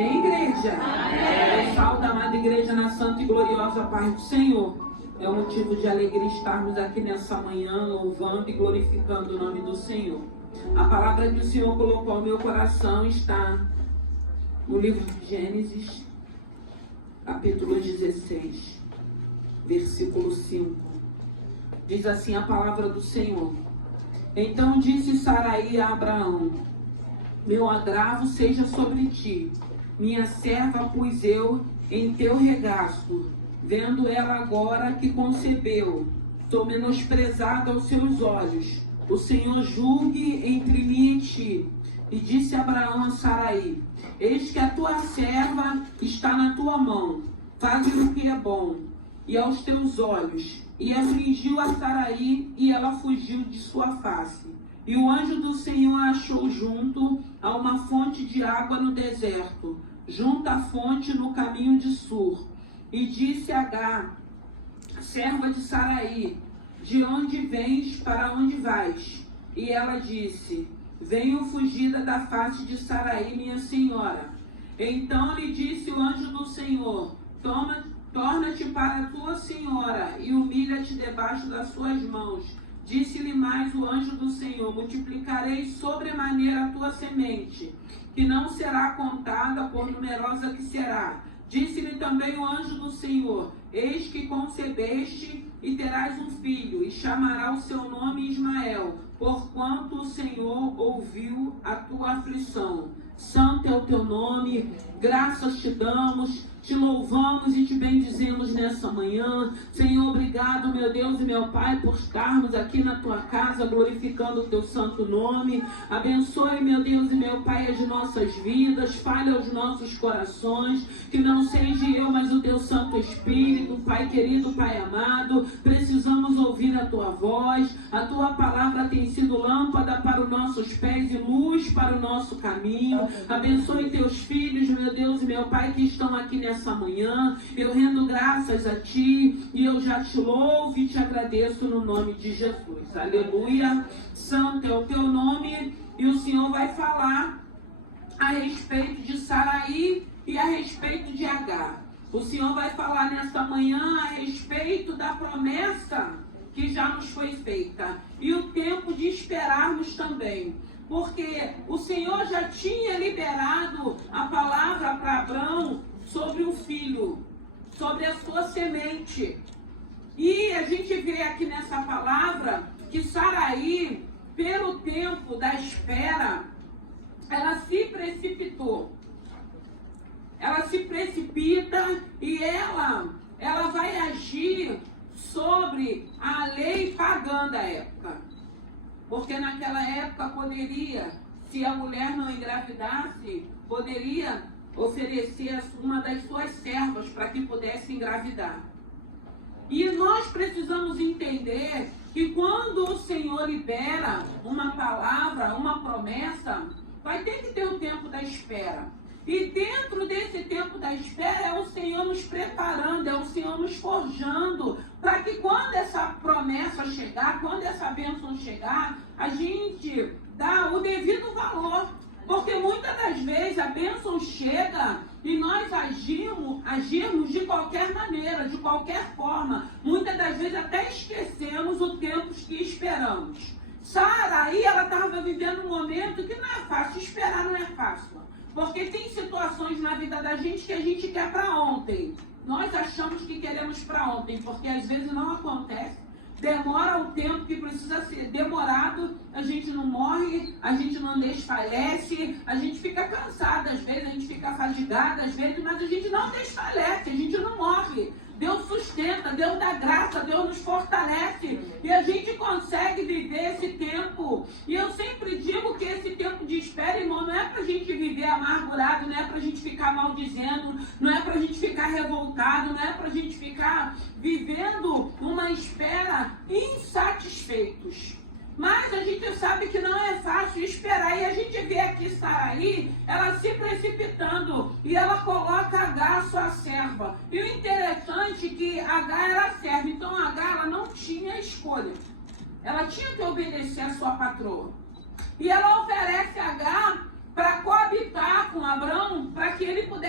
Amém, igreja? Amém. Eu saúdo a amada igreja na santa e gloriosa paz do Senhor. É um motivo de alegria estarmos aqui nessa manhã, louvando e glorificando o nome do Senhor. A palavra que o Senhor colocou ao meu coração está no livro de Gênesis, capítulo 16, versículo 5. Diz assim a palavra do Senhor: Então disse Saraí a Abraão: Meu agravo seja sobre ti, minha serva pus eu em teu regaço. Vendo ela agora que concebeu, sou menosprezada aos seus olhos. O Senhor julgue entre mim e ti. E disse Abraão a Saraí: Eis que a tua serva está na tua mão, faze o que é bom e aos teus olhos. E afligiu a Saraí, e ela fugiu de sua face. E o anjo do Senhor a achou junto a uma fonte de água no deserto, junto à fonte no caminho de Sur. E disse a Agar, serva de Saraí: De onde vens, para onde vais? E ela disse: Venho fugida da face de Saraí, minha senhora. Então lhe disse o anjo do Senhor: Torna-te para a tua senhora e humilha-te debaixo das suas mãos. Disse-lhe mais o anjo do Senhor: Multiplicarei sobremaneira a tua semente, que não será contada, por numerosa que será. Disse-lhe também o anjo do Senhor: Eis que concebeste e terás um filho, e chamará o seu nome Ismael, porquanto o Senhor ouviu a tua aflição. Santo é o teu nome, graças te damos, te louvamos e te bendizemos nessa manhã. Senhor, obrigado, meu Deus e meu Pai, por estarmos aqui na tua casa, glorificando o teu santo nome. Abençoe, meu Deus e meu Pai, as nossas vidas, fale aos nossos corações, que não seja eu, mas o teu Santo Espírito. Pai querido, Pai amado, precisamos ouvir a tua voz. A tua palavra tem sido lâmpada para os nossos pés e luz para o nosso caminho. Abençoe teus filhos, meu Deus e meu Pai, que estão aqui nessa manhã. Eu rendo graças a ti e eu já te louvo e te agradeço no nome de Jesus. Aleluia. Santo é o teu nome. E o Senhor vai falar a respeito de Saraí e a respeito de Agar. O Senhor vai falar nesta manhã a respeito da promessa que já nos foi feita e o tempo de esperarmos também. Porque o Senhor já tinha liberado a palavra para Abraão sobre o filho, sobre a sua semente. E a gente vê aqui nessa palavra que Saraí, pelo tempo da espera, ela se precipitou. Ela se precipita e ela vai agir sobre a lei pagã da época. Porque naquela época poderia, se a mulher não engravidasse, poderia oferecer uma das suas servas para que pudesse engravidar. E nós precisamos entender que quando o Senhor libera uma palavra, uma promessa, vai ter que ter o tempo da espera. E dentro desse tempo da espera é o Senhor nos preparando, é o Senhor nos forjando, para que quando essa promessa chegar, quando essa bênção chegar, a gente dá o devido valor. Porque muitas das vezes a bênção chega e nós agirmos de qualquer maneira, de qualquer forma. Muitas das vezes até esquecemos o tempo que esperamos. Saraí, ela estava vivendo um momento que não é fácil, esperar não é fácil. Porque tem situações na vida da gente que a gente quer para ontem. Nós achamos que queremos para ontem, porque às vezes não acontece. Demora o tempo que precisa ser demorado, a gente não morre, a gente não desfalece, a gente fica cansado, às vezes a gente fica fadigado, às vezes, mas a gente não desfalece, a gente não morre. Deus sustenta, Deus dá graça, Deus nos fortalece e a gente consegue viver esse tempo. E eu sempre digo que esse tempo de espera, irmão, não é pra gente viver amargurado, não é pra gente ficar maldizendo, não é pra gente ficar revoltado, não é pra gente ficar vivendo uma espera insatisfeitos. Mas a gente sabe que não é fácil esperar. E a gente vê aqui Saraí, ela se precipitando. E ela coloca Agar, sua serva. E o interessante é que Agar era serva. Então Agar, ela não tinha escolha. Ela tinha que obedecer a sua patroa. E ela oferece Agar para coabitar com Abrão, para que ele pudesse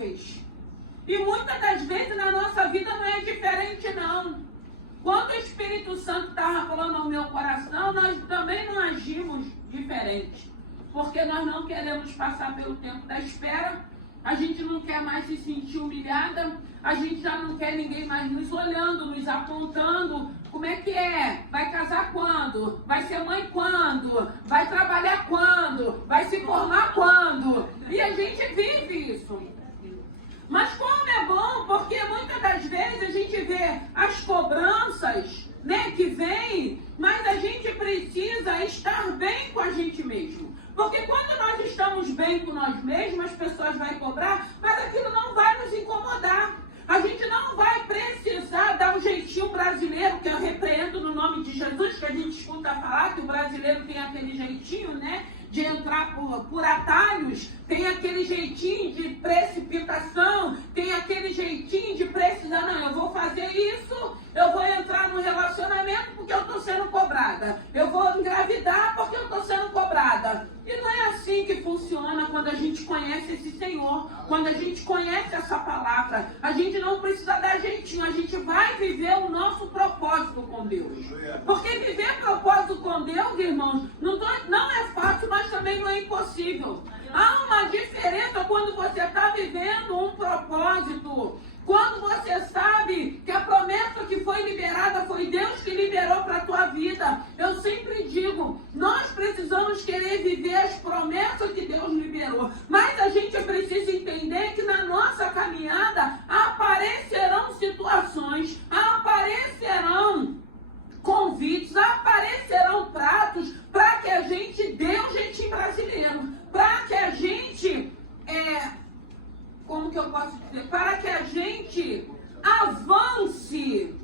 fez. E muitas das vezes na nossa vida não é diferente, não. Quando o Espírito Santo estava falando ao meu coração, nós também não agimos diferente. Porque nós não queremos passar pelo tempo da espera, a gente não quer mais se sentir humilhada, a gente já não quer ninguém mais nos olhando, nos apontando. Como é que é? Vai casar quando? Vai ser mãe quando? Vai trabalhar quando? Vai se formar quando? E a gente vive isso. Mas como é bom, porque muitas das vezes a gente vê as cobranças, né, que vêm, mas a gente precisa estar bem com a gente mesmo. Porque quando nós estamos bem com nós mesmos, as pessoas vão cobrar, mas aquilo não vai nos incomodar. A gente não vai precisar dar um jeitinho brasileiro, que eu repreendo no nome de Jesus, que a gente escuta falar que o brasileiro tem aquele jeitinho, né, de entrar por atalhos, tem aquele jeitinho de precipitação, tem aquele jeitinho de precisar, não, eu vou fazer isso, eu vou entrar no relacionamento porque eu estou sendo cobrada, eu vou engravidar porque eu estou sendo cobrada. E não é assim que funciona quando a gente conhece esse Senhor, quando a gente conhece essa palavra. A gente não precisa dar jeitinho, a gente vai viver o nosso propósito com Deus. Porque viver propósito com Deus, irmãos, não é fácil, mas também não é impossível. Há uma diferença quando você está vivendo um propósito. Quando você sabe que a promessa que foi liberada foi Deus que liberou para a tua vida. Eu sempre digo, nós precisamos querer viver as promessas que Deus liberou. Mas a gente precisa entender que na nossa caminhada aparecerão situações, aparecerão convites, aparecerão pratos para que a gente dê um jeitinho brasileiro, para que a gente como que eu posso dizer? Para que a gente avance,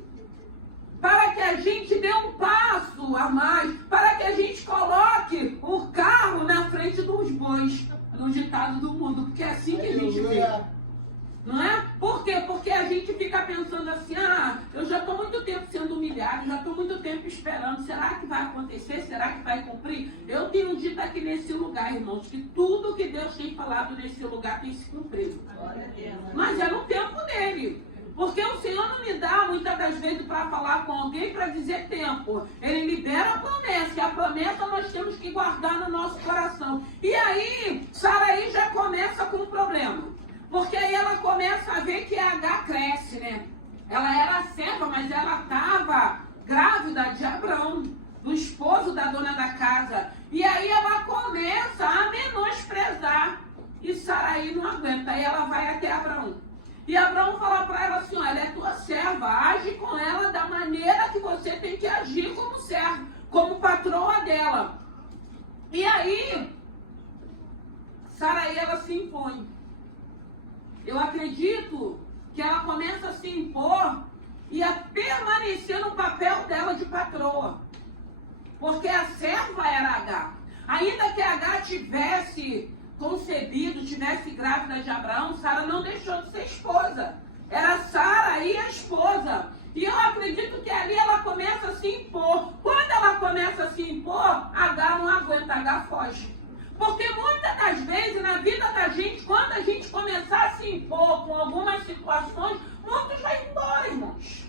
para que a gente dê um passo a mais, para que a gente coloque o carro na frente dos bois, no ditado do mundo, porque é assim que a gente vê. Não é? Por quê? Porque a gente fica pensando assim, eu já estou muito tempo sendo humilhado, já estou muito tempo esperando, será que vai acontecer? Será que vai cumprir? Eu tenho dito aqui nesse lugar, irmãos, que tudo que Deus tem falado nesse lugar tem se cumprido. Mas é no tempo dele. Porque o Senhor não me dá muitas das vezes para falar com alguém para dizer tempo. Ele libera a promessa, e a promessa nós temos que guardar no nosso coração. E aí, Saraí já começa com um problema. Porque aí ela começa a ver que a H cresce, né? Ela era serva, mas ela estava grávida de Abrão, do esposo da dona da casa. E aí ela começa a menosprezar. E Saraí não aguenta. Aí ela vai até Abrão. E Abrão fala para ela assim, ela é tua serva, age com ela da maneira que você tem que agir como serva, como patroa dela. E aí, Saraí, ela se impõe. Eu acredito que ela começa a se impor e a permanecer no papel dela de patroa. Porque a serva era H. Ainda que H tivesse concebido, tivesse grávida de Abraão, Sara não deixou de ser esposa. Era Saraí a esposa. E eu acredito que ali ela começa a se impor. Quando ela começa a se impor, H não aguenta, H foge. Porque muitas das vezes na vida da gente, quando a gente começar a se impor com algumas situações, muitos vão embora, irmãos.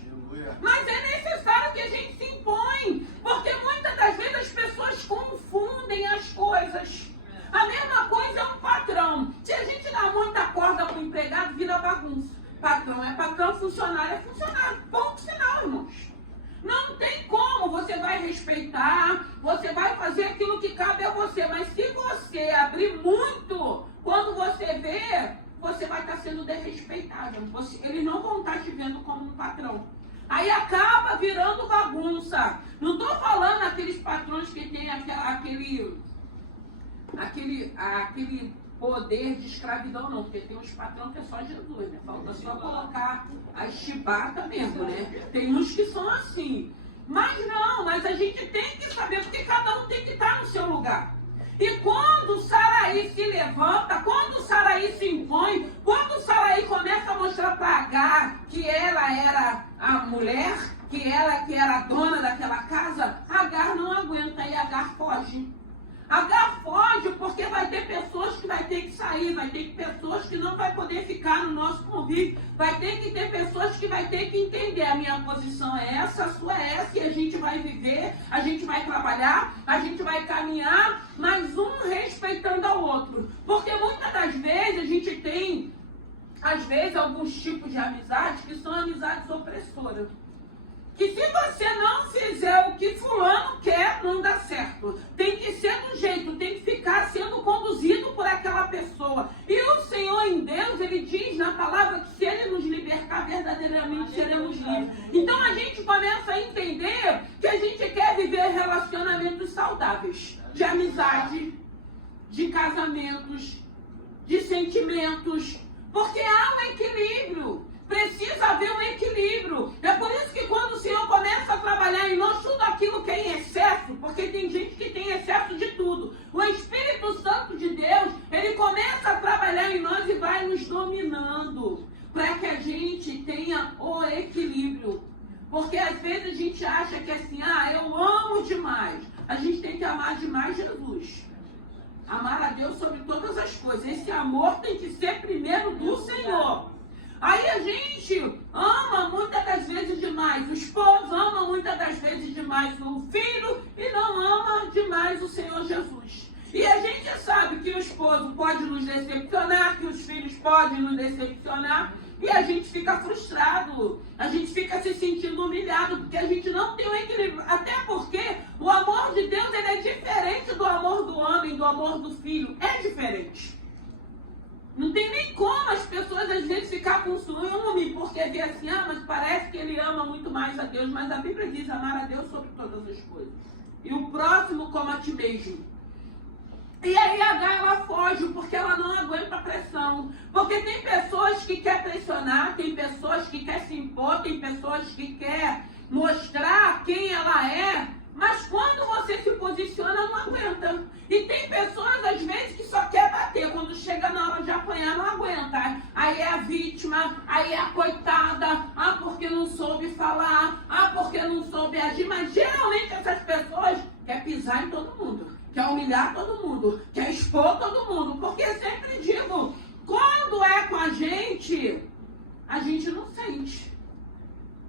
Mas é necessário que a gente se impõe, porque muitas das vezes as pessoas confundem as coisas. A mesma coisa é um patrão. Se a gente dá muita corda para o empregado, vira bagunça. Patrão é patrão, funcionário é funcionário. Ponto final, irmãos. Não tem como, você vai respeitar, você vai fazer aquilo que cabe a você, mas se você abrir muito, quando você vê, você vai estar sendo desrespeitado. Eles não vão estar te vendo como um patrão. Aí acaba virando bagunça. Não estou falando aqueles patrões que tem aquele poder de escravidão, não, porque tem uns patrões que é só Jesus, né? Falta só colocar a chibata mesmo, né? Tem uns que são assim. Mas não, mas a gente tem que saber, porque cada um tem que estar no seu lugar. E quando Saraí se levanta, quando Saraí se impõe, quando Saraí começa a mostrar para Agar que ela era a mulher, que ela que era a dona daquela casa, Agar não aguenta e Agar foge. Agar foge porque vai ter pessoas que vai ter que sair, vai ter pessoas que não vai poder ficar no nosso convívio, vai ter que ter pessoas que vai ter que entender, a minha posição é essa, a sua é essa, e a gente vai viver, a gente vai trabalhar, a gente vai caminhar, mas um respeitando ao outro. Porque muitas das vezes a gente tem, às vezes, alguns tipos de amizades que são amizades opressoras. Que se você não fizer o que fulano quer, não dá certo. Tem que ser do jeito, tem que ficar sendo conduzido por aquela pessoa. E o Senhor em Deus, Ele diz na palavra que se Ele nos libertar, verdadeiramente seremos livres. Então a gente começa a entender que a gente quer viver relacionamentos saudáveis. De amizade, de casamentos, de sentimentos. Porque há um equilíbrio. Precisa haver um equilíbrio. É por isso que quando o Senhor começa a trabalhar em nós tudo aquilo que é em excesso, porque tem gente que tem excesso de tudo. O Espírito Santo de Deus, ele começa a trabalhar em nós e vai nos dominando, para que a gente tenha o equilíbrio. Porque às vezes a gente acha que assim, eu amo demais. A gente tem que amar demais Jesus. Amar a Deus sobre todas as coisas. Esse amor tem que ser primeiro do Senhor. Aí a gente ama muitas das vezes demais o esposo, ama muitas das vezes demais o filho e não ama demais o Senhor Jesus. E a gente sabe que o esposo pode nos decepcionar, que os filhos podem nos decepcionar e a gente fica frustrado, a gente fica se sentindo humilhado porque a gente não tem um equilíbrio. Até porque o amor de Deus ele é diferente do amor do homem, do amor do filho, é diferente. Não tem nem como as pessoas às vezes ficar com ciúme, porque vê assim, mas parece que ele ama muito mais a Deus, mas a Bíblia diz amar a Deus sobre todas as coisas. E o próximo como a ti mesmo. E aí a ela foge, porque ela não aguenta a pressão. Porque tem pessoas que querem pressionar, tem pessoas que querem se impor, tem pessoas que querem mostrar quem ela é, mas quando você se posiciona, não aguenta. E tem pessoas, às vezes, que só quer bater. Quando chega na hora de apanhar, não aguenta. Aí é a vítima, aí é a coitada. Porque não soube falar. Porque não soube agir. Mas, geralmente, essas pessoas querem pisar em todo mundo. Quer humilhar todo mundo. Quer expor todo mundo. Porque eu sempre digo, quando é com a gente não sente.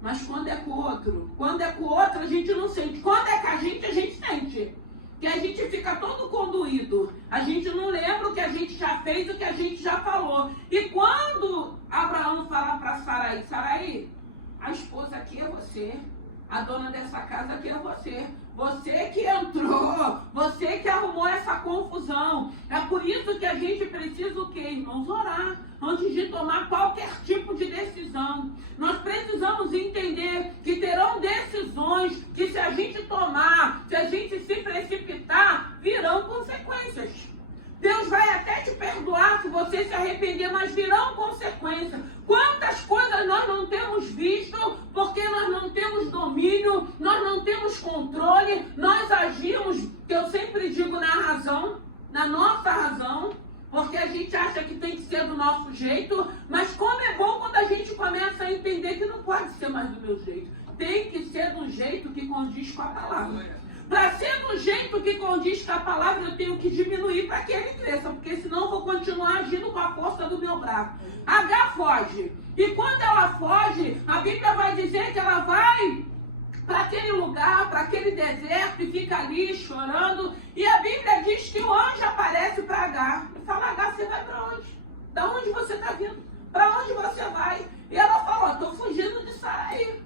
Mas quando é com o outro, a gente não sente. Quando é com a gente sente. Que a gente fica todo conduído. A gente não lembra o que a gente já fez, o que a gente já falou. E quando Abraão fala para Sarai, Sarai, a esposa aqui é você. A dona dessa casa aqui é você. Você que entrou. Você que arrumou essa confusão. É por isso que a gente precisa o quê, irmãos? Orar. Antes de tomar qualquer tipo de decisão. Nós precisamos entender que terão decisões que se a gente tomar, se a gente se precipitar, virão consequências. Deus vai até te perdoar se você se arrepender, mas virão consequências. Quantas coisas nós não temos visto, porque nós não temos domínio, nós não temos controle, nós agimos, que eu sempre digo, na razão, na nossa razão, porque a gente acha que tem que ser do nosso jeito, mas como é bom quando a gente começa a entender que não pode ser mais do meu jeito. Tem que ser do jeito que condiz com a palavra. Para ser do jeito que condiz com a palavra, eu tenho que diminuir para que ele cresça, porque senão eu vou continuar agindo com a força do meu braço. H foge. E quando ela foge, a Bíblia vai dizer que ela vai para aquele lugar, para aquele deserto e fica ali chorando. E a Bíblia diz que o anjo aparece para H e fala, H, você vai para onde? Da onde você está vindo? Para onde você vai? E ela falou, estou fugindo de Sarai.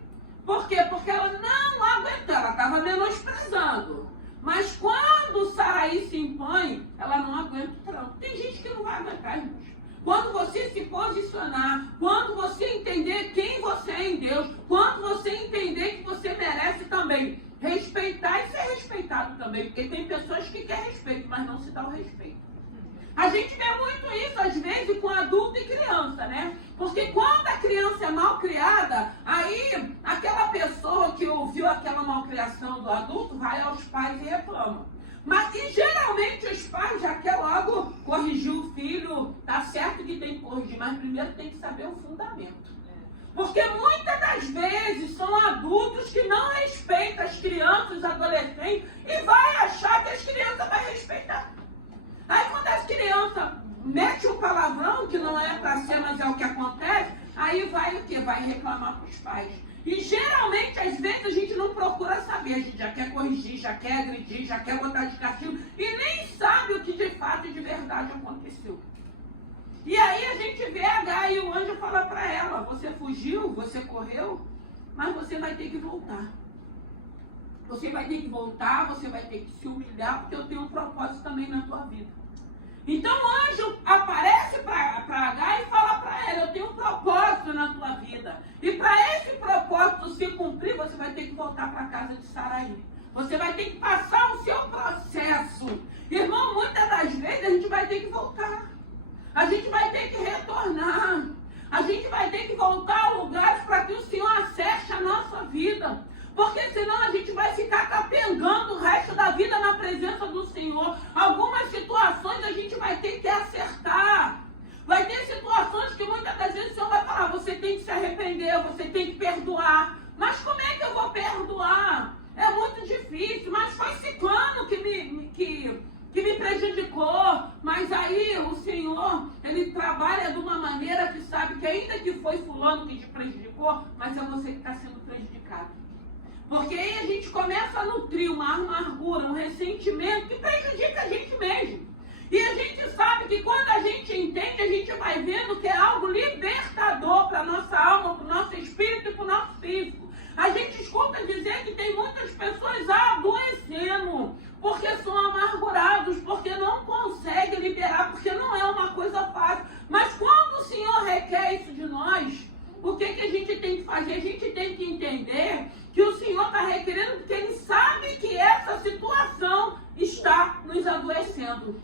Por quê? Porque ela não aguentou, ela estava menosprezando. Mas quando Sarai se impõe, ela não aguenta o tranco. Tem gente que não vai aguentar, irmãos. Quando você se posicionar, quando você entender quem você é em Deus, quando você entender que você merece também respeitar e ser respeitado também, porque tem pessoas que querem respeito, mas não se dá o respeito. A gente vê muito isso, às vezes, com adulto e criança, né? Porque quando a criança é mal criada, aí aquela pessoa que ouviu aquela malcriação do adulto vai aos pais e reclama. Mas, e geralmente, os pais já querem logo corrigir o filho. Tá certo que tem que corrigir, mas primeiro tem que saber o fundamento. Porque muitas das vezes são adultos que não respeitam as crianças, os adolescentes, e vai achar que as crianças vão respeitar. Aí quando as crianças mete o palavrão, que não é para ser, mas é o que acontece, aí vai o quê? Vai reclamar para os pais. E geralmente, às vezes, a gente não procura saber, a gente já quer corrigir, já quer agredir, já quer botar de castigo, e nem sabe o que de fato e de verdade aconteceu. E aí a gente vê H e o anjo fala para ela, você fugiu, você correu, mas você vai ter que voltar. Você vai ter que voltar, você vai ter que se humilhar, porque eu tenho um propósito também na tua vida. Então o anjo aparece para H e fala para ela, eu tenho um propósito na tua vida. E para esse propósito se cumprir, você vai ter que voltar para a casa de Sarai. Você vai ter que passar o seu processo. Irmão, muitas das vezes a gente vai ter que voltar. A gente vai ter que retornar. A gente vai ter que voltar a lugares para que o Senhor acerte a nossa vida. Porque senão a gente vai ficar capengando o resto da vida na presença do Senhor. Algumas situações a gente vai ter que acertar. Vai ter situações que muitas das vezes o Senhor vai falar, você tem que se arrepender, você tem que perdoar. Mas como é que eu vou perdoar? É muito difícil, mas foi ciclano que me prejudicou. Mas aí o Senhor, Ele trabalha de uma maneira que sabe que ainda que foi fulano que te prejudicou, mas é você que está sendo prejudicado. Porque aí a gente começa a nutrir uma amargura, um ressentimento que prejudica a gente mesmo. E a gente sabe que quando a gente entende, a gente vai vendo que é algo libertador para a nossa alma, para o nosso espírito e para o nosso físico. A gente escuta dizer que tem muitas pessoas adoecendo, porque são amargurados, porque não conseguem liberar, porque não é uma coisa fácil. Mas quando o Senhor requer isso de nós, o que a gente tem que fazer? A gente tem que entender que o Senhor está requerendo porque Ele sabe que essa situação está nos adoecendo.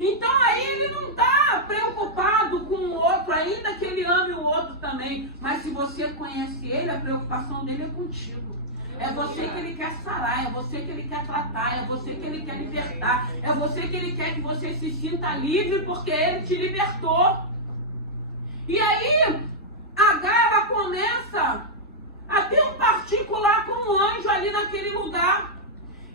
Então aí Ele não está preocupado com o outro, ainda que Ele ame o outro também. Mas se você conhece Ele, a preocupação dele é contigo. É você que Ele quer sarar, é você que Ele quer tratar, é você que Ele quer libertar, é você que Ele quer que você se sinta livre porque Ele te libertou. E aí H, ela começa a ter um particular com o anjo ali naquele lugar.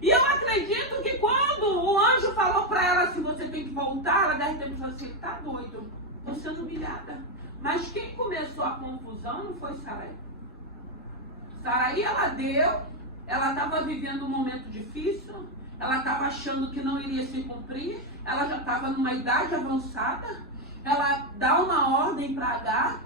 E eu acredito que quando o anjo falou para ela assim, você tem que voltar, ela deve ter pensado assim, tá doido, estou sendo humilhada. Mas quem começou a confusão não foi Sarai. Sarai, ela estava vivendo um momento difícil, ela estava achando que não iria se cumprir, ela já estava numa idade avançada, ela dá uma ordem para H,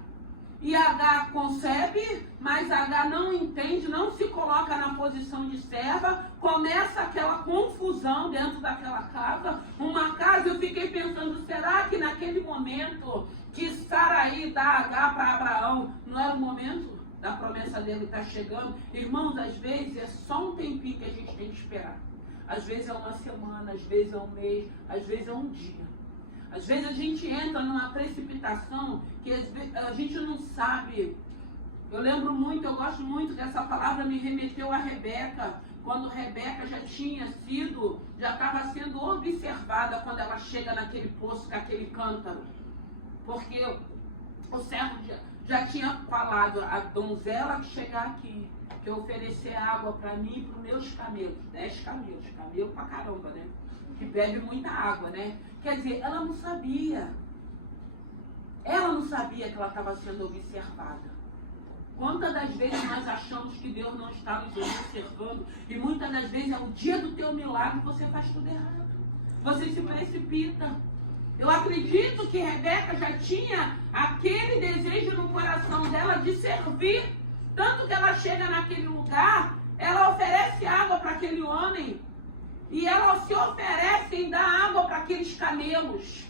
e H concebe, mas H não entende, não se coloca na posição de serva, começa aquela confusão dentro daquela casa. Uma casa, eu fiquei pensando, será que naquele momento que Sarai dá H para Abraão, não era o momento da promessa dele estar chegando? Irmãos, às vezes é só um tempinho que a gente tem que esperar. Às vezes é uma semana, às vezes é um mês, às vezes é um dia. Às vezes a gente entra numa precipitação que a gente não sabe. Eu lembro muito, eu gosto muito dessa palavra, me remeteu a Rebeca, quando Rebeca já estava sendo observada quando ela chega naquele poço com aquele cântaro. Porque o servo já tinha falado, a donzela que chegar aqui, que eu oferecer água para mim e para os meus camelos, 10 camelos, camelo pra caramba, né? Que bebe muita água, né? Quer dizer, ela não sabia. Ela não sabia que ela estava sendo observada. Quantas das vezes nós achamos que Deus não está nos observando e muitas das vezes é o dia do teu milagre e você faz tudo errado. Você se precipita. Eu acredito que Rebeca já tinha aquele desejo no coração dela de servir. Tanto que ela chega naquele lugar, ela oferece água para aquele homem. E ela se oferece em dar água para aqueles camelos.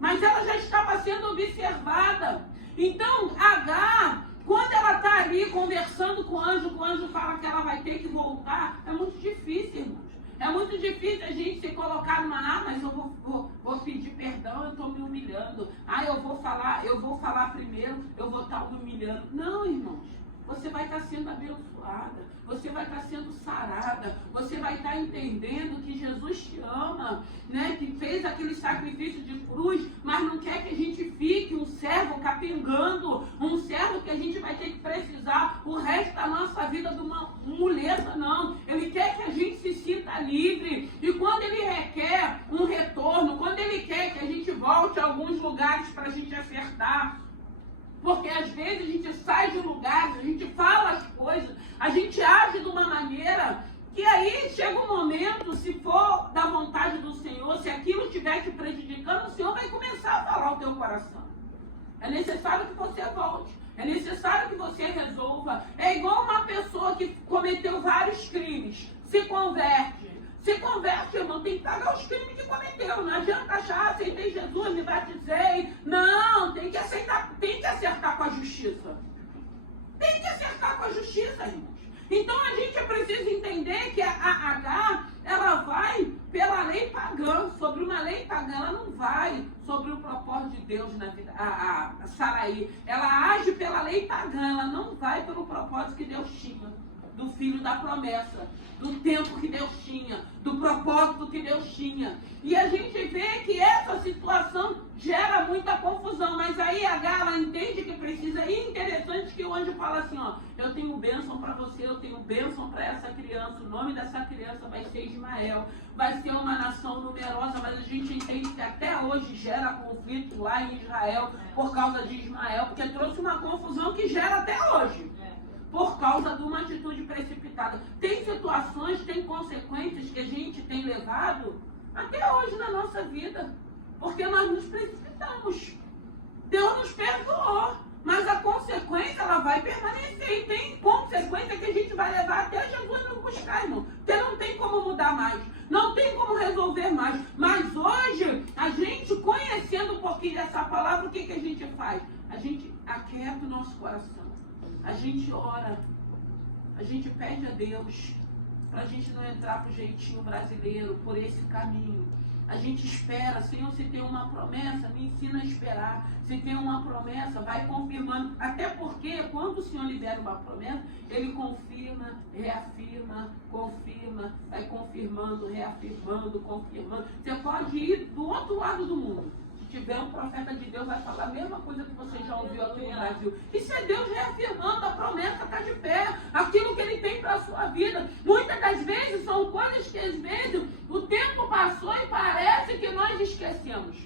Mas ela já estava sendo observada. Então, H, quando ela está ali conversando com o anjo fala que ela vai ter que voltar, é muito difícil, irmãos. É muito difícil a gente se colocar numa, mas eu vou pedir perdão, eu estou me humilhando. Eu vou falar primeiro, eu vou estar me humilhando. Não, irmãos. Você vai estar sendo abençoada, você vai estar sendo sarada, você vai estar entendendo que Jesus te ama, né? Que fez aquele sacrifício de cruz, mas não quer que a gente fique um servo capengando, um servo que a gente vai ter que precisar o resto da nossa vida de uma muleta, não. Ele quer que a gente se sinta livre, e quando Ele requer um retorno, quando Ele quer que a gente volte a alguns lugares para a gente acertar. Porque às vezes a gente sai de lugares, a gente fala as coisas, a gente age de uma maneira que aí chega um momento, se for da vontade do Senhor, se aquilo estiver te prejudicando, o Senhor vai começar a falar o teu coração. É necessário que você volte, é necessário que você resolva. É igual uma pessoa que cometeu vários crimes, se converte. Se converte, irmão, tem que pagar os crimes que cometeu. Não adianta achar, aceitei Jesus, me batizei. Não, tem que aceitar, tem que acertar com a justiça. Tem que acertar com a justiça, irmãos. Então a gente precisa entender que a Agar, ela vai pela lei pagã, sobre uma lei pagã, ela não vai sobre o propósito de Deus na vida. A Saraí, ela age pela lei pagã, ela não vai pelo propósito que Deus tinha, do filho da promessa, do tempo que Deus tinha, do propósito que Deus tinha. E a gente vê que essa situação gera muita confusão, mas aí a Agar, ela entende que precisa, e é interessante que o anjo fala assim, ó, eu tenho bênção para você, eu tenho bênção para essa criança, o nome dessa criança vai ser Ismael, vai ser uma nação numerosa, mas a gente entende que até hoje gera conflito lá em Israel por causa de Ismael, porque trouxe uma confusão que gera até hoje. Por causa de uma atitude precipitada. Tem situações, tem consequências que a gente tem levado até hoje na nossa vida. Porque nós nos precipitamos. Deus nos perdoou. Mas a consequência, ela vai permanecer. E tem consequência que a gente vai levar até Jesus nos buscar, irmão. Porque não tem como mudar mais. Não tem como resolver mais. Mas hoje, a gente conhecendo um pouquinho dessa palavra, o que, que a gente faz? A gente aquieta o nosso coração. A gente ora, a gente pede a Deus para a gente não entrar pro jeitinho brasileiro, por esse caminho. A gente espera, Senhor, se tem uma promessa, me ensina a esperar. Se tem uma promessa, vai confirmando. Até porque, quando o Senhor libera uma promessa, Ele confirma, reafirma, confirma, vai confirmando, reafirmando, confirmando. Você pode ir do outro lado do mundo. Se tiver um profeta de Deus, vai falar a mesma coisa que você já ouviu aqui no Brasil. Isso é Deus reafirmando, a promessa está de pé, aquilo que Ele tem para a sua vida. Muitas das vezes são coisas que às vezes o tempo passou e parece que nós esquecemos.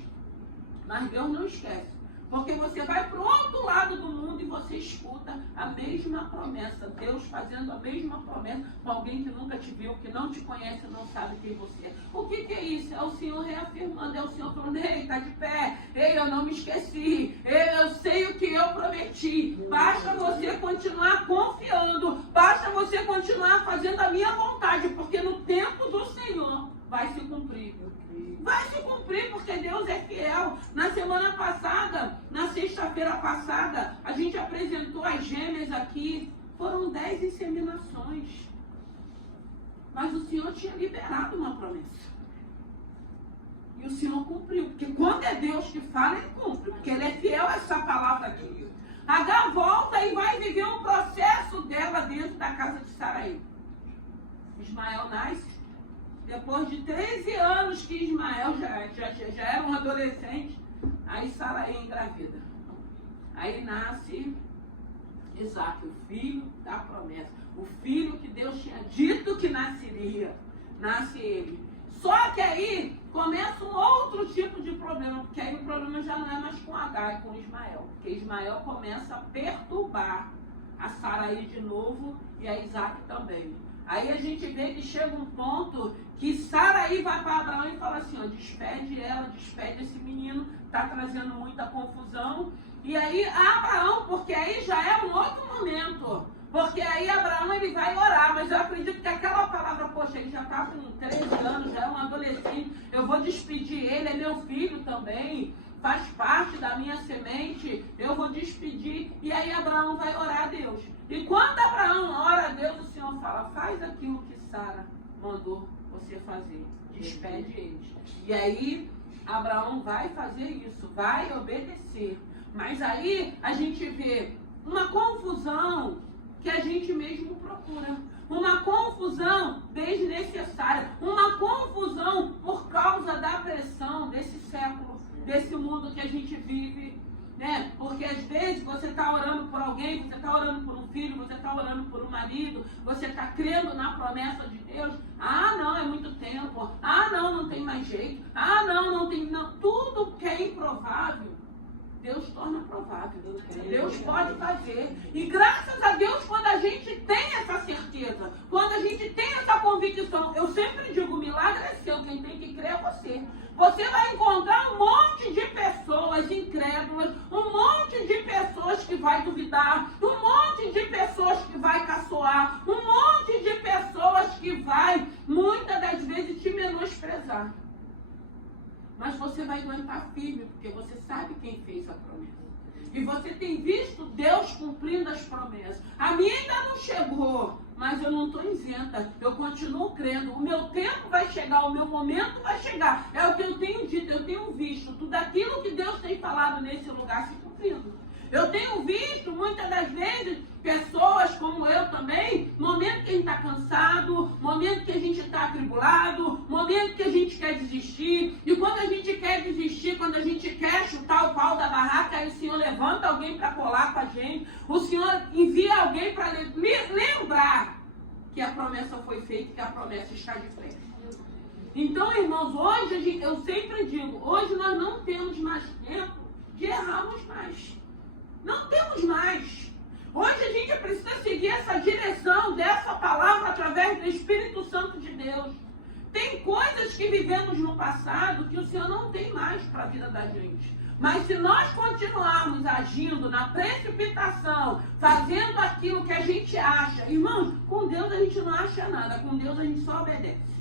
Mas Deus não esquece. Porque você vai para o outro lado do mundo e você escuta a mesma promessa. Deus fazendo a mesma promessa com alguém que nunca te viu, que não te conhece, não sabe quem você é. O que é isso? É o Senhor reafirmando, é o Senhor falando, ei, está de pé, ei, eu não me esqueci, ei, eu sei o que eu prometi. Basta você continuar confiando, basta você continuar fazendo a minha vontade, porque no tempo do Senhor vai se cumprir. Vai se cumprir, porque Deus é fiel. Na semana passada, na sexta-feira passada, a gente apresentou as gêmeas aqui. Foram 10 inseminações. Mas o Senhor tinha liberado uma promessa. E o Senhor cumpriu. Porque quando é Deus que fala, Ele cumpre. Porque Ele é fiel a essa palavra aqui. Agar volta e vai viver um processo dela dentro da casa de Saraí. Ismael nasce. Depois de 13 anos que Ismael já era um adolescente, aí Saraí engravida. Aí nasce Isaac, o filho da promessa. O filho que Deus tinha dito que nasceria. Nasce ele. Só que aí começa um outro tipo de problema, porque aí o problema já não é mais com Agar, é com Ismael. Porque Ismael começa a perturbar a Saraí de novo e a Isaac também. Aí a gente vê que chega um ponto que Saraí vai para Abraão e fala assim, ó, despede ela, despede esse menino, está trazendo muita confusão. E aí Abraão, porque aí já é um outro momento, porque aí Abraão ele vai orar, mas eu acredito que aquela palavra, poxa, ele já está com 13 anos, já é um adolescente, eu vou despedir ele, é meu filho também, faz parte da minha semente, eu vou despedir. E aí Abraão vai orar a Deus. E quando Abraão ora a Deus, o Senhor fala, faz aquilo que Sara mandou você fazer, despede eles. E aí Abraão vai fazer isso, vai obedecer. Mas aí a gente vê uma confusão que a gente mesmo procura. Uma confusão desnecessária. Uma confusão por causa da pressão desse século, desse mundo que a gente vive. Né? Porque às vezes você está orando por alguém, você está orando por um filho, você está orando por um marido, você está crendo na promessa de Deus. Ah, não, é muito tempo. Ah, não, não tem mais jeito. Ah, não, não tem. Não. Tudo que é improvável, Deus torna provável. Deus pode fazer. E graças a Deus, quando a gente tem essa certeza, quando a gente tem essa convicção, eu sempre digo, o milagre é seu, quem tem que crer é você. Você vai encontrar um monte de pessoas incrédulas, um monte de pessoas que vai duvidar, um monte de pessoas que vai caçoar, um monte de pessoas que vai, muitas das vezes, te menosprezar. Mas você vai aguentar firme, porque você sabe quem fez a promessa. E você tem visto Deus cumprindo as promessas. A minha ainda não chegou, mas eu não estou isenta. Eu continuo crendo. O meu tempo vai chegar, o meu momento vai chegar. É o que eu tenho dito, eu tenho visto tudo aquilo que Deus tem falado nesse lugar se cumprindo. Eu tenho visto, muitas das vezes, pessoas como eu também, momento que a gente está cansado, momento que a gente está atribulado, momento que a gente quer desistir. E quando a gente quer desistir, quando a gente quer chutar o pau da barraca, aí o Senhor levanta alguém para colar com a gente. O Senhor envia alguém para lembrar que a promessa foi feita, que a promessa está de frente. Então, irmãos, hoje, eu sempre digo, hoje nós não temos mais tempo de errarmos mais. Não temos mais. Hoje a gente precisa seguir essa direção dessa palavra através do Espírito Santo de Deus. Tem coisas que vivemos no passado que o Senhor não tem mais para a vida da gente. Mas se nós continuarmos agindo na precipitação, fazendo aquilo que a gente acha, irmãos, com Deus a gente não acha nada, com Deus a gente só obedece.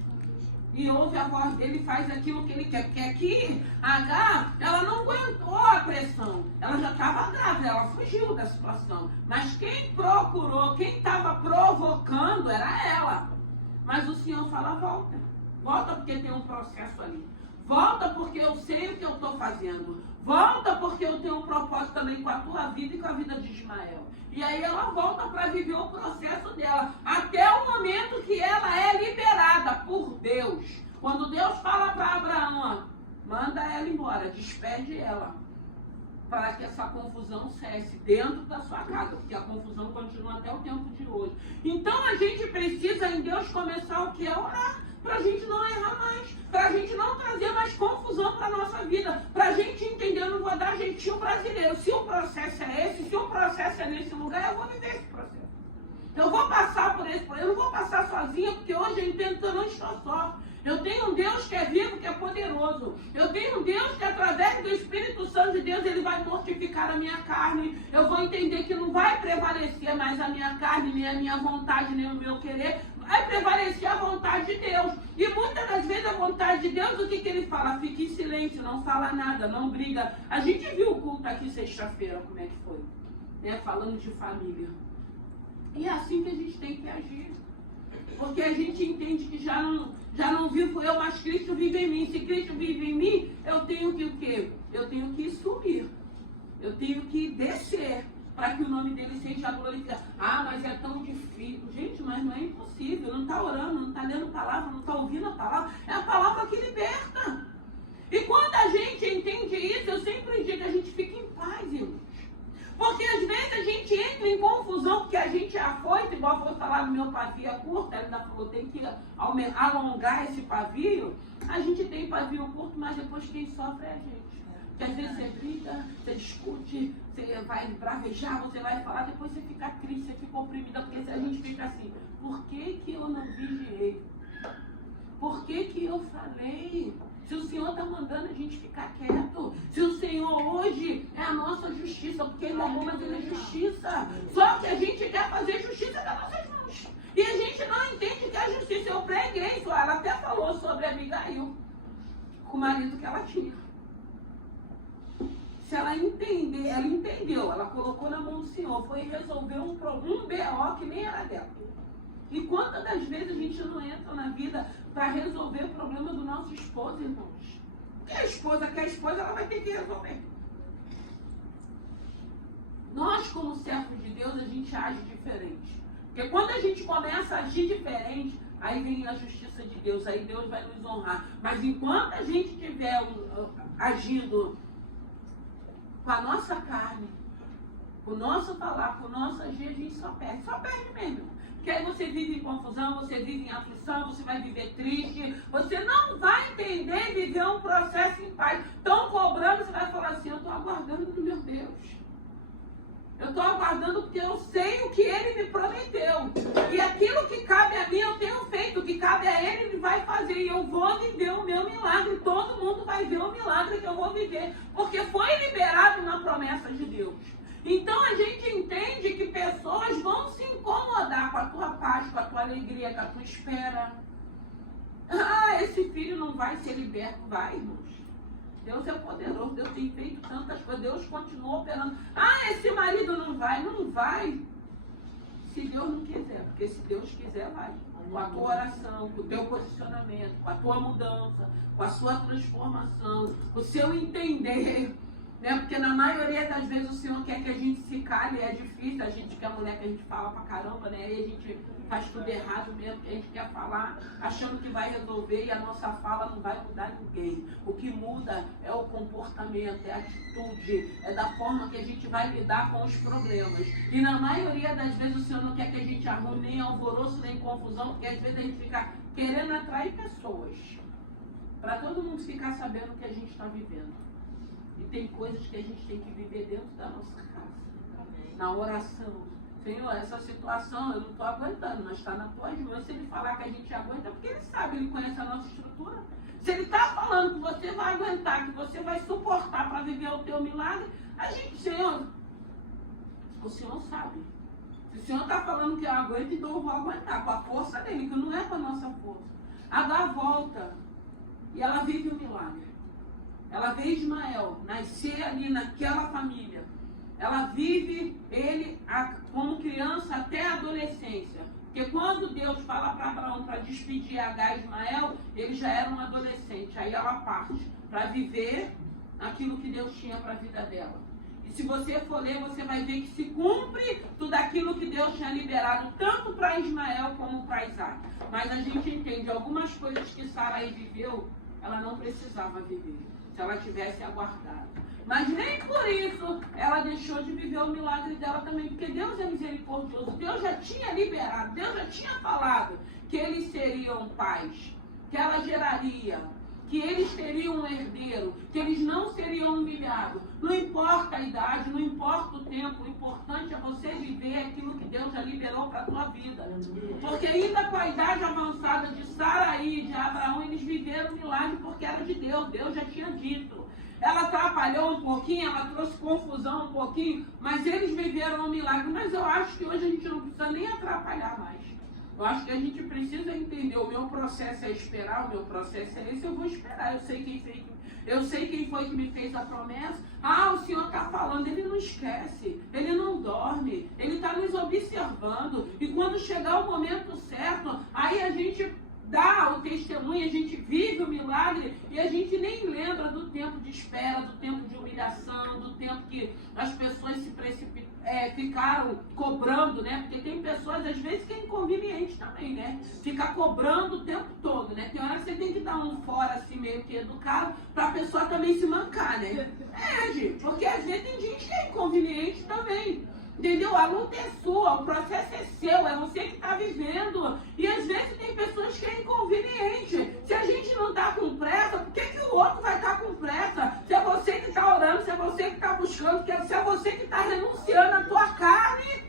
E ouve a voz dele, faz aquilo que ele quer. Porque aqui, Agar, ela não aguentou a pressão. Ela já estava grávida, ela fugiu da situação. Mas quem procurou, quem estava provocando era ela. Mas o Senhor fala, volta. Volta porque tem um processo ali. Volta porque eu sei o que eu estou fazendo. Volta porque eu tenho um propósito também com a tua vida e com a vida de Ismael. E aí ela volta para viver o processo dela. Até o momento que ela é liberada por Deus. Quando Deus fala para Abraão, manda ela embora, despede ela. Para que essa confusão cesse dentro da sua casa. Porque a confusão continua até o tempo de hoje. Então a gente precisa em Deus começar o que é orar. Para a gente não errar mais, para a gente não trazer mais confusão para a nossa vida, para a gente entender, eu não vou dar jeitinho brasileiro. Se o processo é esse, se o processo é nesse lugar, eu vou viver esse processo. Eu vou passar por esse processo, eu não vou passar sozinha, porque hoje eu entendo que eu não estou só. Eu tenho um Deus que é vivo, que é poderoso. Eu tenho um Deus que através do Espírito Santo de Deus, ele vai mortificar a minha carne. Eu vou entender que não vai prevalecer mais a minha carne, nem a minha vontade, nem o meu querer. Vai prevalecer a vontade de Deus. E muitas das vezes a vontade de Deus, o que ele fala? Fica em silêncio, não fala nada, não briga. A gente viu o culto aqui sexta-feira, como é que foi, né? Falando de família. E é assim que a gente tem que agir. Porque a gente entende que já não vivo eu, mas Cristo vive em mim. Se Cristo vive em mim, eu tenho que o quê? Eu tenho que subir. Eu tenho que descer para que o nome dele seja glorificado. Ah, mas é tão difícil. Gente, mas não é impossível. Não está orando, não está lendo a palavra, não está ouvindo a palavra. É a palavra que liberta. E quando a gente entende isso, eu sempre digo que a gente fica em paz, irmãos. Porque às vezes a gente entra em confusão, porque a gente é afoito, igual eu vou falar no meu pavio é curto, ela ainda falou, tem que alongar esse pavio. A gente tem pavio curto, mas depois quem sofre é a gente. Porque às vezes você briga, você discute, você vai bravejar, você vai falar, depois você fica triste, você fica oprimida, porque a gente fica assim, por que eu não vigiei? Por que eu falei? Se o Senhor está mandando a gente ficar quieto, se o Senhor hoje é a nossa justiça, porque Ele é bom, mas Ele é justiça. Só que a gente quer fazer justiça das nossas mãos. E a gente não entende que a justiça, eu preguei isso, ela até falou sobre Abigail, com o marido que ela tinha. Se ela entender, ela entendeu, ela colocou na mão do Senhor, foi resolver um BO que nem era dela. E quantas das vezes a gente não entra na vida para resolver o problema do nosso esposo, irmãos? Porque a esposa quer a esposa, ela vai ter que resolver. Nós, como servos de Deus, a gente age diferente. Porque quando a gente começa a agir diferente, aí vem a justiça de Deus, aí Deus vai nos honrar. Mas enquanto a gente estiver agindo com a nossa carne, com o nosso falar, com o nosso agir, a gente só perde mesmo. Porque aí você vive em confusão, você vive em aflição, você vai viver triste, você não vai entender viver um processo em paz. Estão cobrando, você estou aguardando porque eu sei o que Ele me prometeu. E aquilo que cabe a mim eu tenho feito, o que cabe a Ele Ele vai fazer. E eu vou viver o meu milagre. Todo mundo vai ver o milagre que eu vou viver. Porque foi liberado na promessa de Deus. Então a gente entende que pessoas vão se incomodar com a tua paz, com a tua alegria, com a tua espera. Ah, esse filho não vai ser liberto. Vai, irmãos. Deus é poderoso, Deus tem feito tantas coisas, Deus continua operando. Ah, esse marido não vai. Não vai. Se Deus não quiser, porque se Deus quiser, vai. Com a tua oração, com o teu posicionamento, com a tua mudança, com a sua transformação, com o seu entender. Né? Porque na maioria das vezes o Senhor quer que a gente se cale, é difícil, a gente que é mulher que a gente fala pra caramba, né? E a gente faz tudo errado mesmo, que a gente quer falar, achando que vai resolver e a nossa fala não vai mudar ninguém. O que muda é o comportamento, é a atitude, é da forma que a gente vai lidar com os problemas. E na maioria das vezes o Senhor não quer que a gente arrume nem alvoroço, nem confusão, porque às vezes a gente fica querendo atrair pessoas, para todo mundo ficar sabendo o que a gente está vivendo. E tem coisas que a gente tem que viver dentro da nossa casa. Na oração. Senhor, essa situação eu não estou aguentando, mas está nas tuas mãos. Se Ele falar que a gente aguenta, porque Ele sabe, Ele conhece a nossa estrutura. Se Ele está falando que você vai aguentar, que você vai suportar para viver o teu milagre, a gente, Senhor, o Senhor sabe. Se o Senhor está falando que eu aguento, então eu vou aguentar com a força dEle, que não é com a nossa força. Agar volta e ela vive o milagre. Ela vê Ismael nascer ali naquela família. Ela vive ele como criança até a adolescência. Porque quando Deus fala para Abraão para despedir Agar e Ismael, ele já era um adolescente. Aí ela parte para viver aquilo que Deus tinha para a vida dela. E se você for ler, você vai ver que se cumpre tudo aquilo que Deus tinha liberado, tanto para Ismael como para Isaac. Mas a gente entende, algumas coisas que Sarai viveu, ela não precisava viver, se ela tivesse aguardado. Mas nem por isso ela deixou de viver o milagre dela também, porque Deus é misericordioso. Deus já tinha liberado, Deus já tinha falado que eles seriam pais, que ela geraria, que eles teriam um herdeiro, que eles não seriam humilhados. Não importa a idade, não importa o tempo, o importante é você viver aquilo que Deus já liberou para a tua vida. Porque ainda com a idade avançada de Sarai e de Abraão, eles viveram o milagre porque era de Deus, Deus já tinha dito. Ela atrapalhou um pouquinho, ela trouxe confusão um pouquinho, mas eles viveram um milagre. Mas eu acho que hoje a gente não precisa nem atrapalhar mais. Eu acho que a gente precisa entender, o meu processo é esperar, o meu processo é esse, eu vou esperar. Eu sei quem foi que me fez a promessa. Ah, o Senhor está falando, Ele não esquece, Ele não dorme, Ele está nos observando. E quando chegar o momento certo, aí a gente dá o testemunho, a gente vive o milagre e a gente nem lembra do tempo de espera, do tempo de humilhação, do tempo que as pessoas se ficaram cobrando, né? Porque tem pessoas, às vezes, que é inconveniente também, né? Fica cobrando o tempo todo, né? Tem hora que você tem que dar um fora, assim, meio que educado, pra pessoa também se mancar, né? Gente, porque às vezes tem gente que é inconveniente também. Entendeu? A luta é sua, o processo é seu, é você que está vivendo. E às vezes tem pessoas que é inconveniente. Se a gente não está com pressa, por que o outro vai estar com pressa? Se é você que está orando, se é você que está buscando, se é você que está renunciando à tua carne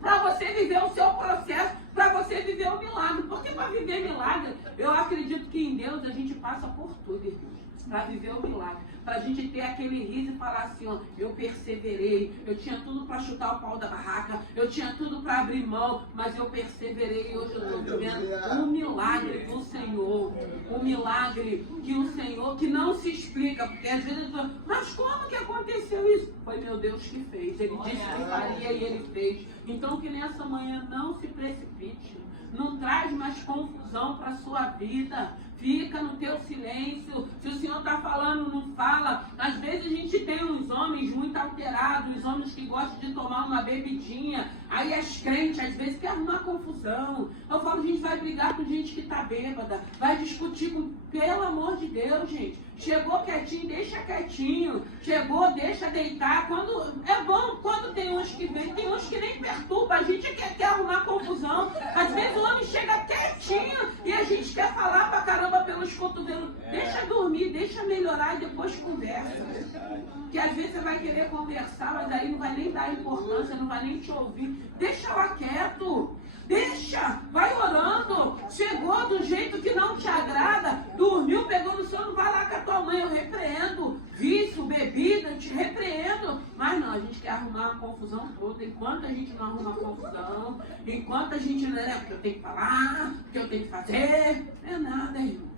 para você viver o seu processo, para você viver o milagre. Porque para viver milagre, eu acredito que em Deus a gente passa por tudo, irmãos. Para viver o milagre, para a gente ter aquele riso e falar assim, ó, eu perseverei, eu tinha tudo para chutar o pau da barraca, eu tinha tudo para abrir mão, mas eu perseverei e hoje eu estou vivendo um milagre do Senhor, um milagre que o Senhor, que não se explica, porque às vezes eu falo, mas como que aconteceu isso? Foi meu Deus que fez, Ele disse que faria e Ele fez. Então que nessa manhã não se precipite, não traz mais confusão para a sua vida. Fica no teu silêncio. Se o Senhor está falando, não fala. Às vezes a gente tem uns homens muito alterados, uns homens que gostam de tomar uma bebidinha. Aí as crentes, às vezes, querem arrumar confusão. Eu falo, a gente vai brigar com gente que está bêbada. bêbada, vai discutir com... Pelo amor de Deus, gente. Chegou quietinho, deixa quietinho. Chegou, deixa deitar. É bom quando tem uns que vêm, tem uns que nem perturba. A gente quer arrumar confusão. Às vezes o homem chega quietinho e a gente quer falar pra caramba pelos cotovelos. Deixa dormir, deixa melhorar e depois conversa. Que às vezes você vai querer conversar, mas aí não vai nem dar importância, não vai nem te ouvir. Deixa lá quieto. Deixa, vai orando. Chegou do jeito que não te agrada, dormiu, pegou no sono, vai lá com a tua mãe, eu repreendo. Vício, bebida, eu te repreendo. Mas não, a gente quer arrumar a confusão toda. Enquanto a gente não arruma a confusão, enquanto a gente não é porque eu tenho que falar, porque eu tenho que fazer, não é nada, irmãos.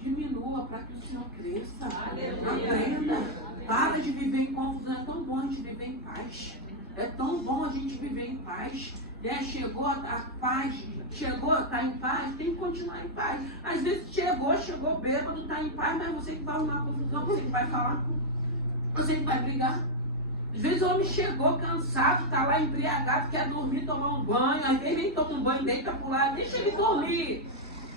Diminua para que o Senhor cresça. Aprenda. Para de viver em confusão. É tão bom a gente viver em paz. É tão bom a gente viver em paz. Chegou a paz, está em paz, tem que continuar em paz. Às vezes chegou bêbado, está em paz, mas você que vai arrumar confusão, você que vai falar, você que vai brigar. Às vezes o homem chegou cansado, está lá embriagado, quer dormir, tomar um banho, às vezes nem toma um banho, deita pro lado, deixa ele dormir.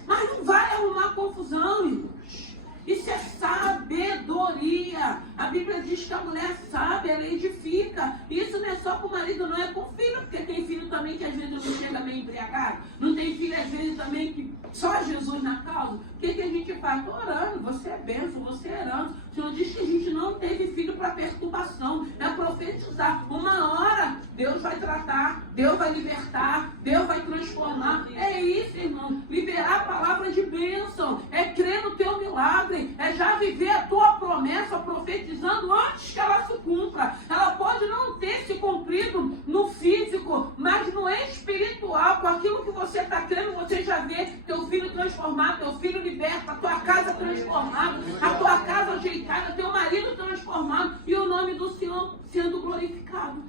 Mas não vai arrumar confusão, irmãos. Isso é sabedoria. A Bíblia diz que a mulher sábia, ela edifica. Isso não é só com o marido, não, é com o filho. Porque tem filho também que às vezes não chega meio embriagado. Não tem filho às vezes também que só Jesus na causa. O que a gente faz? Estou orando, você é bênção, você é herança. O Senhor diz que a gente não teve filho para perturbação. É profetizar. Uma hora Deus vai tratar, Deus vai libertar, Deus vai transformar. É isso, irmão. Liberar a palavra de bênção. É crer no teu milagre. É já viver a tua promessa profetizando antes que ela se cumpra. Ela pode não ter se cumprido no físico, mas no espiritual, com aquilo que você está crendo, você já vê teu filho transformado, teu filho liberto, a tua casa transformada, a tua casa ajeitada, teu marido transformado e o nome do Senhor sendo glorificado.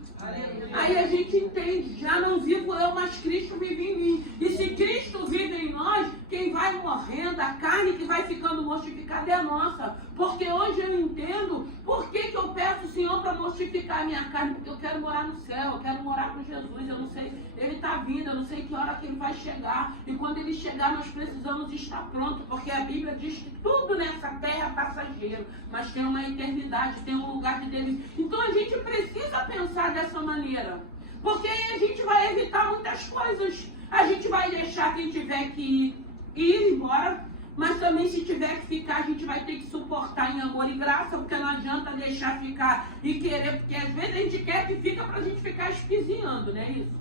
Aí a gente entende, já não vivo eu, mas Cristo vive em mim. E se Cristo vive em nós, quem vai morrendo, a carne que vai ficando mortificada é a nossa. Porque hoje eu entendo por que eu peço o Senhor para mortificar a minha carne, porque eu quero morar no céu, eu quero morar com Jesus, eu não sei, Ele está vindo, eu não sei que hora que Ele vai chegar. E quando Ele chegar, nós precisamos estar prontos, porque a Bíblia diz que tudo nessa terra é passageiro, mas tem uma eternidade, tem um lugar de Deus. Então a gente precisa pensar dessa maneira, porque aí a gente vai evitar muitas coisas. A gente vai deixar quem tiver que ir embora, mas também se tiver que ficar, a gente vai ter que suportar em amor e graça, porque não adianta deixar ficar e querer, porque às vezes a gente quer que fica pra gente ficar espizinhando, não é isso?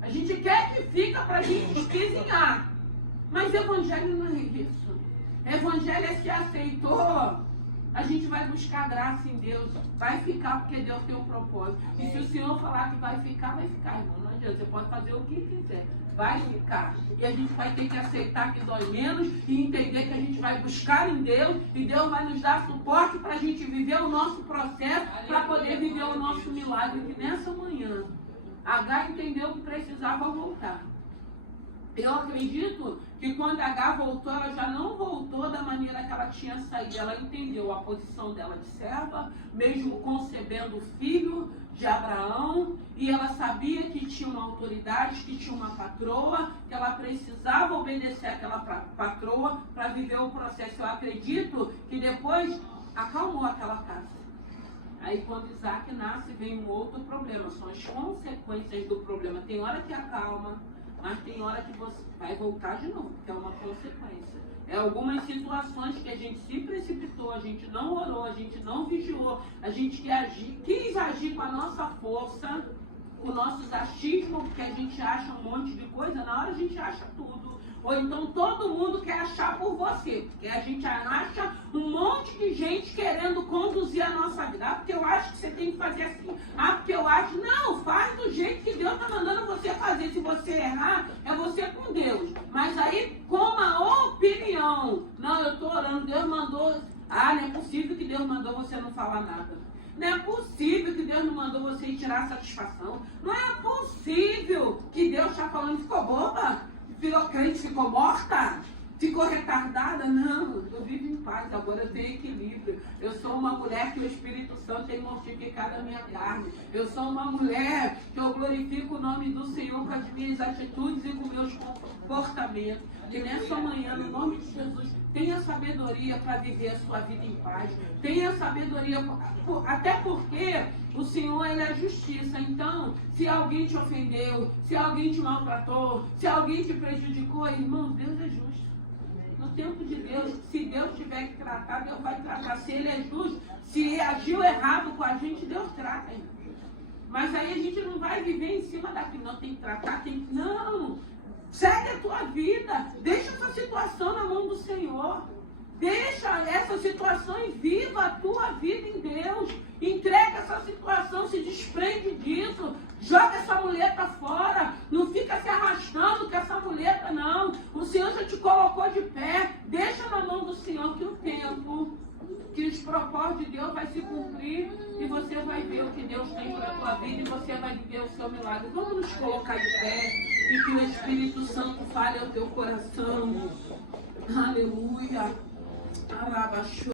A gente quer que fica pra gente espizinhar, mas evangelho não é isso. Evangelho é se aceitou, a gente vai buscar graça em Deus, vai ficar porque Deus tem um propósito. E se o Senhor falar que vai ficar, irmão, não adianta, você pode fazer o que quiser. Vai ficar. E a gente vai ter que aceitar que dói menos e entender que a gente vai buscar em Deus e Deus vai nos dar suporte para a gente viver o nosso processo, para poder viver o nosso milagre. Que nessa manhã, H entendeu que precisava voltar. Eu acredito que quando H voltou, ela já não voltou da maneira que ela tinha saído. Ela entendeu a posição dela de serva, mesmo concebendo o filho de Abraão, e ela sabia que tinha uma autoridade, que tinha uma patroa, que ela precisava obedecer àquela patroa para viver o processo. Eu acredito que depois acalmou aquela casa. Aí quando Isaac nasce, vem um outro problema, são as consequências do problema. Tem hora que acalma, mas tem hora que você vai voltar de novo, porque é uma consequência. É algumas situações que a gente se precipitou, a gente não orou, a gente não vigiou, a gente quis agir com a nossa força, com o nosso achismo, porque a gente acha um monte de coisa, na hora a gente acha tudo. Ou então todo mundo quer achar por você, porque a gente acha um monte de gente querendo conduzir a nossa vida. Ah, porque eu acho que você tem que fazer assim. Ah, porque eu acho... Não, faz do jeito que Deus está mandando você fazer. Se você errar, é você com Deus. Mas aí, com uma opinião. Não, eu estou orando, Deus mandou... Ah, não é possível que Deus mandou você não falar nada. Não é possível que Deus não mandou você tirar satisfação. Não é possível que Deus está falando, ficou boba? Virou crente, ficou morta? Ficou retardada? Não, eu vivo em paz, agora eu tenho equilíbrio. Eu sou uma mulher que o Espírito Santo tem mortificado a minha carne. Eu sou uma mulher que eu glorifico o nome do Senhor com as minhas atitudes e com meus comportamentos. E nessa manhã, no nome de Jesus, tenha sabedoria para viver a sua vida em paz. Tenha sabedoria, até porque o Senhor, Ele é justiça. Então, se alguém te ofendeu, se alguém te maltratou, se alguém te prejudicou, irmão, Deus é justo. No tempo de Deus, se Deus tiver que tratar, Deus vai tratar. Se Ele é justo, se agiu errado com a gente, Deus trata. Mas aí a gente não vai viver em cima daquilo. Não, tem que tratar, tem que... Não! Segue a tua vida. Deixa essa situação na mão do Senhor. Deixa essa situação e viva a tua vida em Deus. Entrega essa situação, se desprende disso. Joga essa muleta fora. Não fica se arrastando com essa muleta, não. O Senhor já te colocou de pé. Deixa na mão do Senhor que o tempo, que os propósitos de Deus vai se cumprir e você vai ver o que Deus tem para a tua vida e você vai viver o seu milagre. Vamos nos colocar de pé e que o Espírito Santo fale ao teu coração. Aleluia.